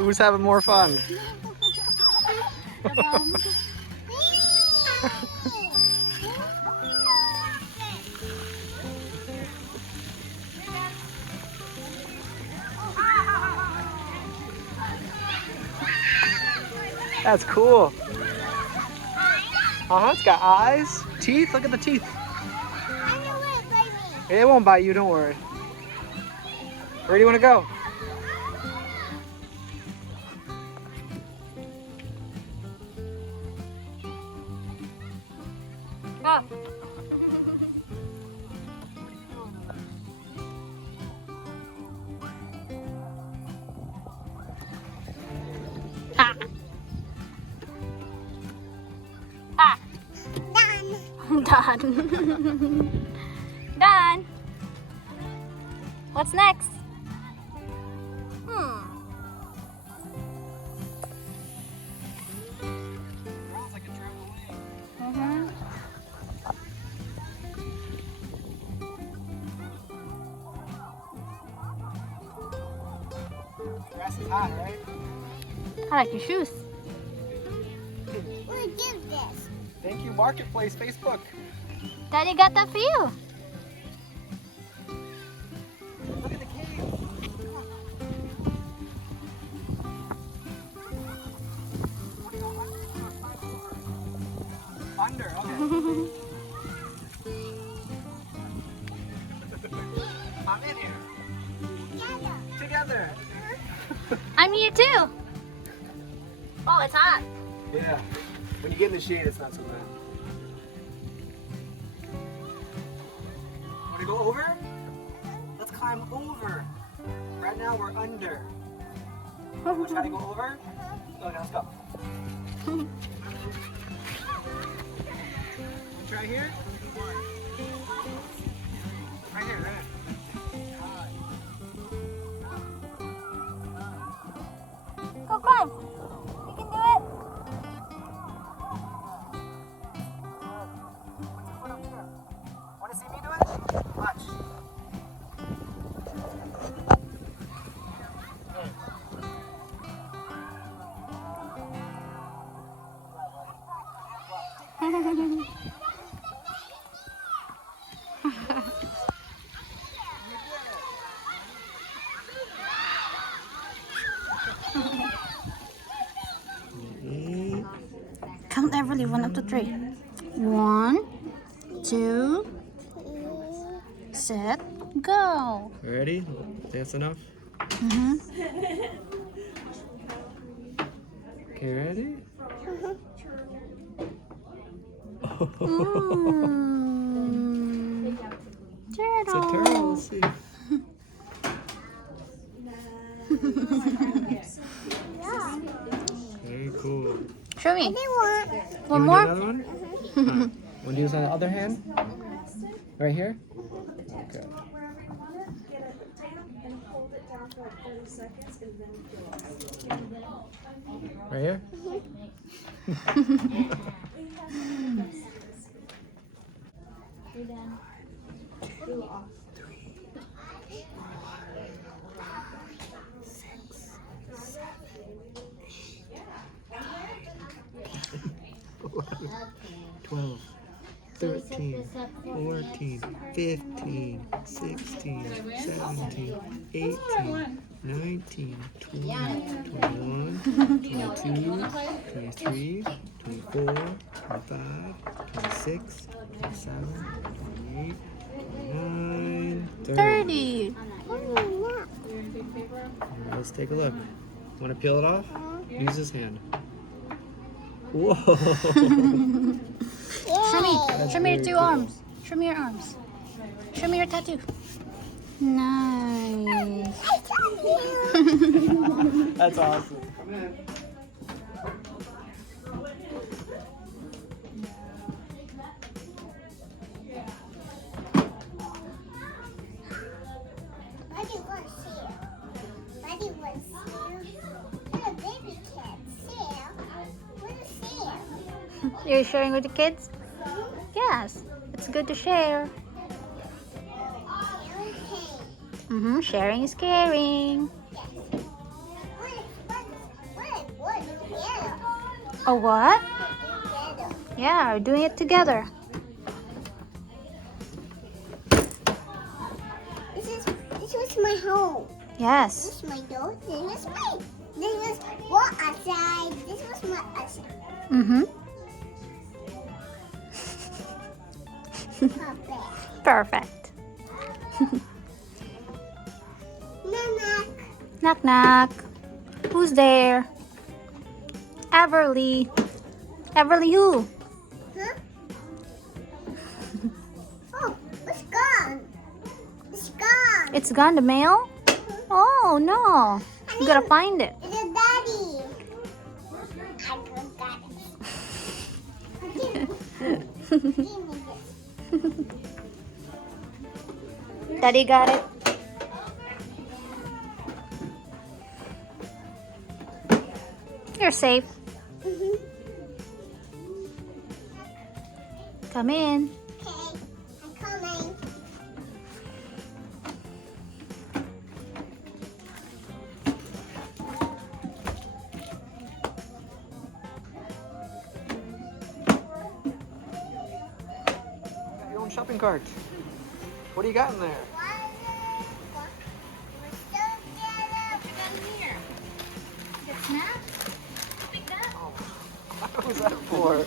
Who's having more fun? That's cool. It's got eyes, teeth. Look at the teeth. It won't bite you, don't worry. Where do you want to go? Go. Ah. Ah. Done. Done. What's next? Grass is hot, right? I like your shoes. What is this? Thank you, Marketplace, Facebook. Daddy got that for you. Look at the cave. Under, okay. I'm in here. Together. I'm here too. Oh, it's hot. Yeah. When you get in the shade, it's not so bad. Want to go over? Let's climb over. Right now we're under. Want to try to go over? Okay, let's go. Try here? Right here, right here. Go climb. You can do it. Want to see me do it? Watch. Count everly, 1 up to 3. 1, 2, set, go. Ready? That's enough? Okay, ready? Turtle. It's a turtle, let's see. Very cool. Show me. I want. One You more? want to do another one? Want to do this on the other hand? Right here? Okay. Right here? Twelve, 13, 14, 15, 16, 17, 18, 19, 20, 21, 22, 23, 24, 25, 26, 27, 28, 29, 30. 30. Let's take a look. Want to peel it off? Use this hand. Whoa! Show me. That's Show me your very 2 cool. arms. Show me your arms. Show me your tattoo. Nice. That's awesome. Come in. Buddy wants here. Buddy wants here. What a baby cat. Seal. What a seal. You're sharing with the kids? Yes. It's good to share. Sharing is caring. What is A what? Together. Yeah, we're doing it together. This was my home. Yes. This was my door. This was my. This was what outside. This was my outside. Mm-hmm. Perfect. Perfect. Knock. Knock knock. Who's there? Everly. Everly who? Huh? Oh, it's gone. It's gone. It's gone, the mail? Oh no. You gotta find it. It's a daddy. I got it. Give me this. Daddy got it. You're safe. Mhm. Come in. Okay, I'm coming. Got your own shopping cart. What do you got in there? Oh, what was that for?